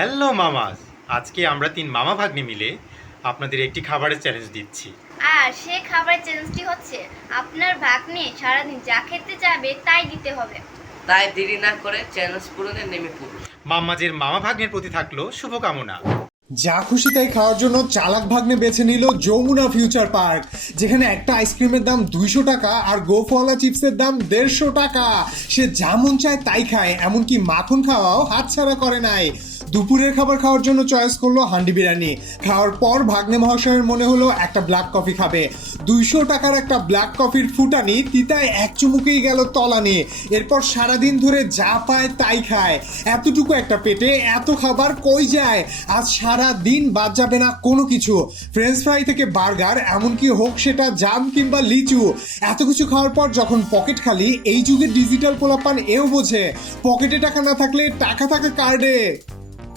Hello মামাস আজকে আমরা তিন মামা ভাগ্নে মিলে আপনাদের একটি খাবারের চ্যালেঞ্জ দিচ্ছি। আর সে খাবারের চ্যালেঞ্জটি হচ্ছে আপনার ভাগ্নে সারাদিন যা খেতে যাবে তাই দিতে হবে। তাই দেরি না করে চ্যালেঞ্জ পূরণে নেমে পড়ুন। মাম্মাজের মামা ভাগ্নের প্রতি থাকল শুভকামনা। যা খুশি তাই খাওয়ার জন্য চালাক ভাগ্নে বেছে নিল যমুনা ফিউচার পার্ক যেখানে একটা আইসক্রিমের দাম দুইশো টাকা আর গোফওয়ালা চিপসের দাম দেড়শো টাকা। সে যা মন চায় তাই খায় এমনকি মাখন খাওয়াও হাতছাড়া করে নাই। দুপুরের খাবার খাওয়ার জন্য চয়েস করল হান্ডি বিরিয়ানি। খাওয়ার পর ভাগ্নে মহাশয়ের মনে হলো একটা ব্ল্যাক কফি খাবে। দুইশো টাকার একটা ব্ল্যাক কফির ফুটানি তিতায় এক চুমুকেই গেল তলানি। এরপর সারাদিন ধরে যা পায় তাই খায়। এতটুকু একটা পেটে, এত খাবার কই যায়? আজ সারা দিন বাদ যাবে না কোনো কিছু। ফ্রেঞ্চ ফ্রাই থেকে বার্গার এমনকি হোক সেটা জাম কিংবা লিচু। এত কিছু খাওয়ার পর যখন পকেট খালি, এই যুগে ডিজিটাল পোলাপান এও বোঝে। পকেটে টাকা না থাকলে টাকা থাকে কার্ডে